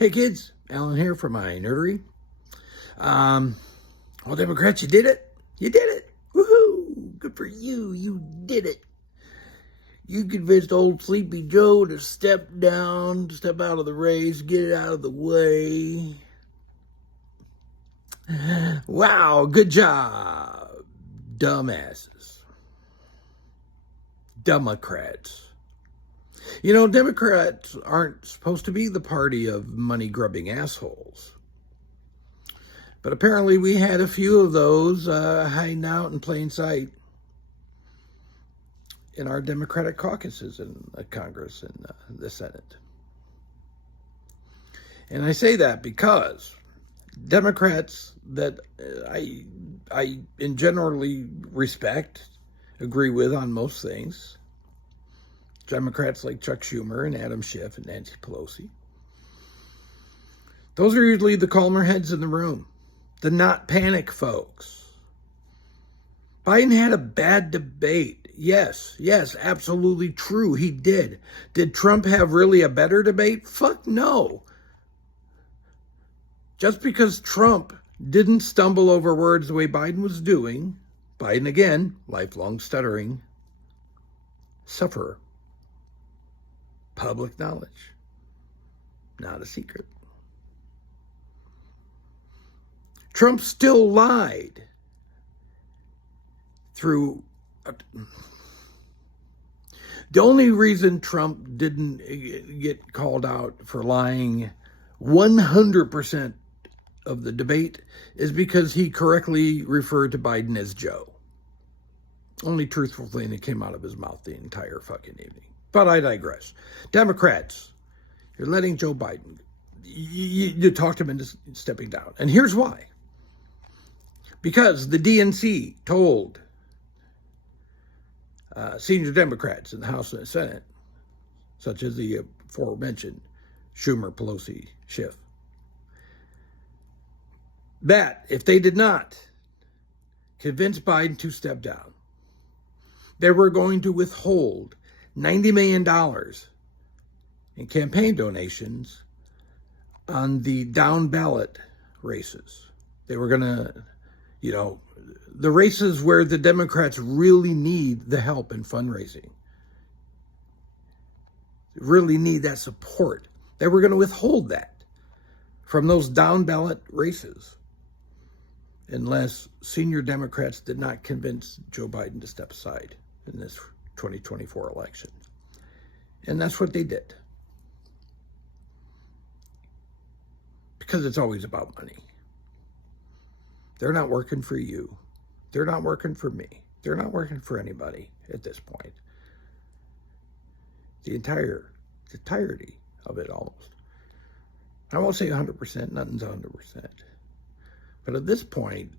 Hey kids, Alan here for my Nerdery. Well, Democrats, you did it. You did it. Woohoo! Good for you. You did it. You convinced old Sleepy Joe to step down, step out of the race, get it out of the way. Wow, good job, dumbasses. Democrats. You know, Democrats aren't supposed to be the party of money-grubbing assholes. But apparently we had a few of those hiding out in plain sight in our Democratic caucuses in the Congress and the Senate. And I say that because Democrats that I in generally respect, agree with on most things, Democrats like Chuck Schumer and Adam Schiff and Nancy Pelosi, those are usually the calmer heads in the room, the not panic folks. Biden had a bad debate. Yes, absolutely true. He did. Did Trump have really a better debate? Fuck no. Just because Trump didn't stumble over words the way Biden was doing, Biden again, lifelong stuttering sufferer. Public knowledge. Not a secret. Trump still lied through. The only reason Trump didn't get called out for lying 100% of the debate is because he correctly referred to Biden as Joe. Only truthful thing that came out of his mouth the entire fucking evening. But I digress. Democrats, you're letting Joe Biden, you talked him into stepping down. And here's why. Because the DNC told senior Democrats in the House and the Senate, such as the aforementioned Schumer, Pelosi, Schiff, that if they did not convince Biden to step down, they were going to withhold $90 million in campaign donations on the down ballot races. They were going to, the races where the Democrats really need the help in fundraising, really need that support. They were going to withhold that from those down ballot races unless senior Democrats did not convince Joe Biden to step aside in this 2024 election. And that's what they did. Because it's always about money. They're not working for you. They're not working for me. They're not working for anybody at this point. The entirety of it almost. I won't say 100%, nothing's 100%. But at this point,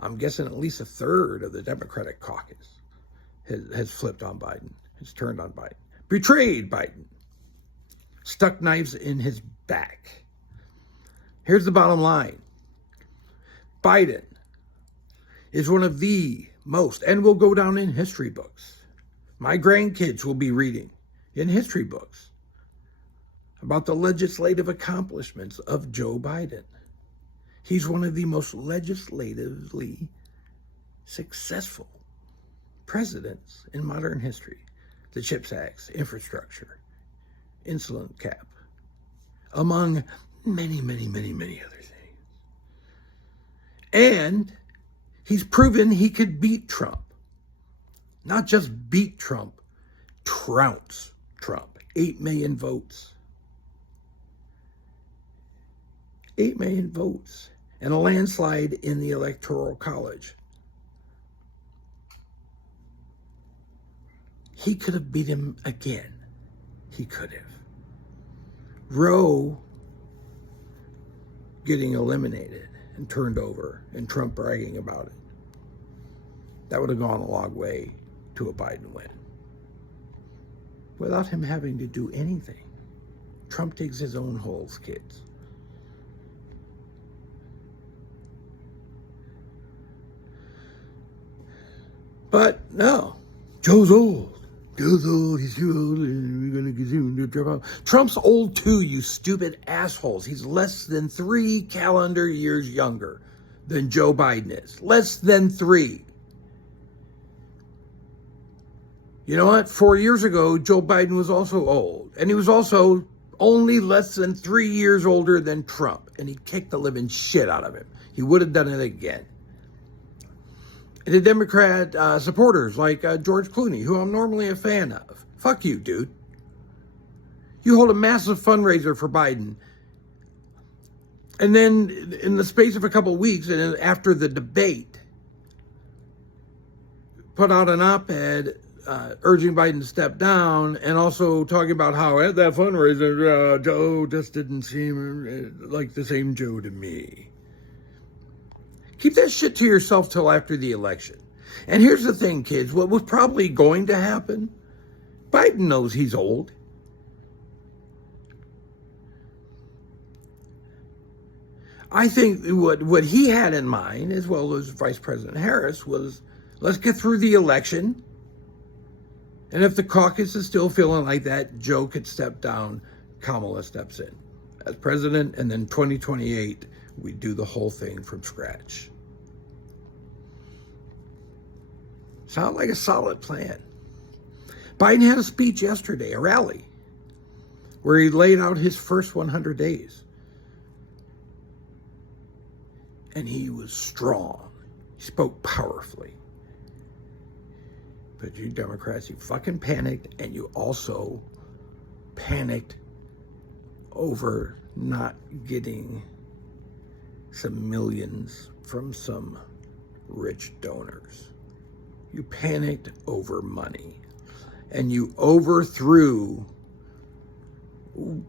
I'm guessing at least a third of the Democratic caucus has flipped on Biden, has turned on Biden, betrayed Biden, stuck knives in his back. Here's the bottom line. Biden is one of the most, and will go down in history books. My grandkids will be reading in history books about the legislative accomplishments of Joe Biden. He's one of the most legislatively successful presidents in modern history. The CHIPS Act, infrastructure, insulin cap, among many other things. And he's proven he could beat Trump. Not just beat Trump, trounce Trump. 8 million votes. 8 million votes. And a landslide in the Electoral College. He could have beat him again. He could have. Roe getting eliminated and turned over and Trump bragging about it. That would have gone a long way to a Biden win. Without him having to do anything. Trump digs his own holes, kids. But no, Joe's old. Joe's old, he's too old, and we're going to continue to drop out. Trump's old too, you stupid assholes. He's less than 3 calendar years younger than Joe Biden is. Less than 3. You know what? 4 years ago, Joe Biden was also old. And he was also only less than 3 years older than Trump. And he kicked the living shit out of him. He would have done it again. And the Democrat supporters like George Clooney, who I'm normally a fan of. Fuck you, dude. You hold a massive fundraiser for Biden. And then in the space of a couple of weeks, and after the debate, put out an op-ed urging Biden to step down, and also talking about how at that fundraiser, Joe just didn't seem like the same Joe to me. Keep that shit to yourself till after the election. And here's the thing, kids. What was probably going to happen, Biden knows he's old. I think what he had in mind, as well as Vice President Harris, was let's get through the election. And if the caucus is still feeling like that, Joe could step down, Kamala steps in as president, and then 2028, we do the whole thing from scratch. Sound like a solid plan. Biden had a speech yesterday, a rally, where he laid out his first 100 days. And he was strong. He spoke powerfully. But you Democrats, you fucking panicked, and you also panicked over not getting some millions from some rich donors. You panicked over money, and you overthrew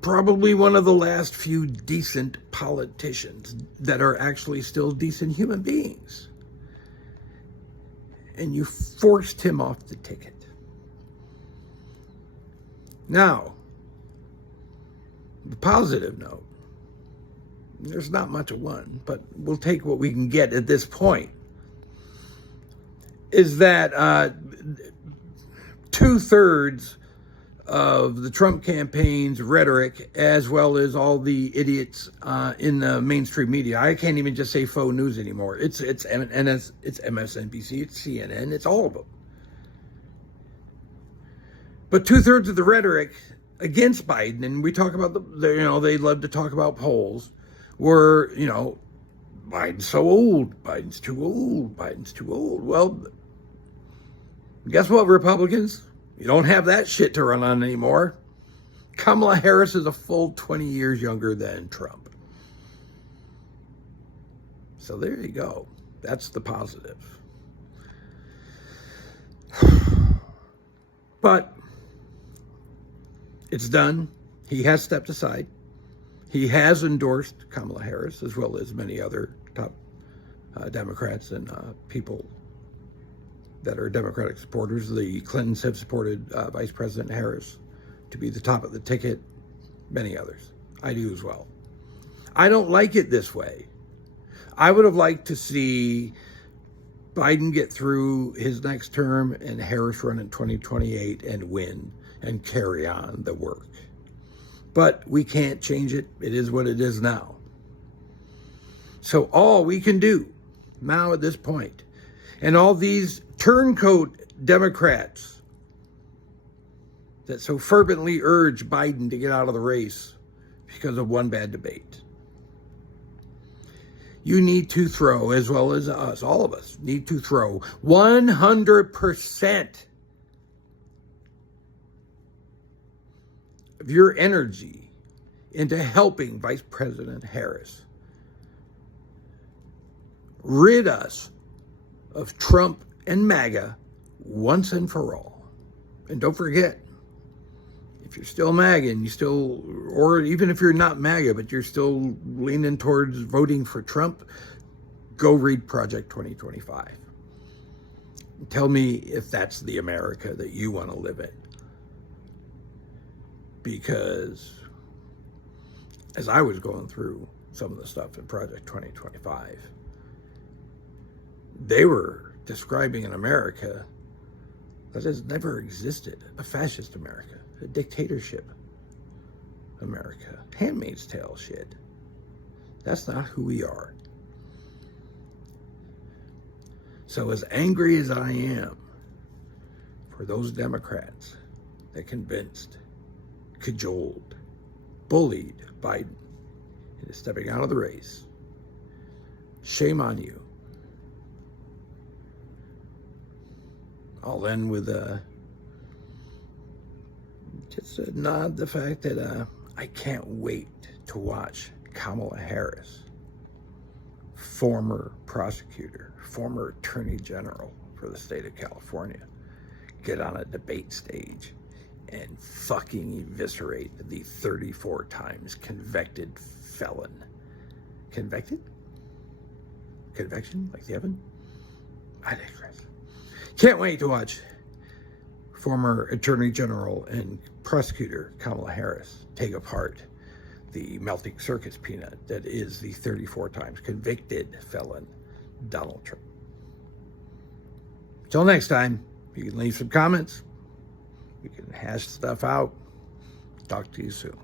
probably one of the last few decent politicians that are actually still decent human beings. And you forced him off the ticket. Now, the positive note, there's not much of one, but we'll take what we can get at this point, is that 2/3 of the Trump campaign's rhetoric, as well as all the idiots in the mainstream media. I can't even just say faux news anymore. It's MSNBC, it's CNN, it's all of them. But 2/3 of the rhetoric against Biden, and we talk about they love to talk about polls, were, Biden's so old, Biden's too old, Biden's too old. Well, guess what, Republicans? You don't have that shit to run on anymore. Kamala Harris is a full 20 years younger than Trump. So there you go. That's the positive. But it's done. He has stepped aside. He has endorsed Kamala Harris, as well as many other top Democrats and people that are Democratic supporters. The Clintons have supported Vice President Harris to be the top of the ticket. Many others. I do as well. I don't like it this way. I would have liked to see Biden get through his next term and Harris run in 2028 and win and carry on the work. But we can't change it. It is what it is now. So all we can do now at this point, and all these turncoat Democrats that so fervently urge Biden to get out of the race because of one bad debate, you need to throw, as well as us, all of us, need to throw 100% of your energy into helping Vice President Harris rid us of Trump and MAGA once and for all. And don't forget, if you're still MAGA and or even if you're not MAGA, but you're still leaning towards voting for Trump, go read Project 2025. Tell me if that's the America that you want to live in. Because as I was going through some of the stuff in Project 2025, they were describing an America That has never existed. A fascist America, a dictatorship America, Handmaid's Tale shit. That's not who we are. So as angry as I am for those Democrats that convinced, cajoled, bullied Biden into stepping out of the race, shame on you. I'll end with just a nod to the fact that I can't wait to watch Kamala Harris, former prosecutor, former attorney general for the state of California, get on a debate stage and fucking eviscerate the 34 times convicted felon. Convicted? Conviction? Like the oven? I digress. Can't wait to watch former Attorney General and prosecutor Kamala Harris take apart the melting circus peanut that is the 34 times convicted felon Donald Trump. Till next time, you can leave some comments. We can hash stuff out. Talk to you soon.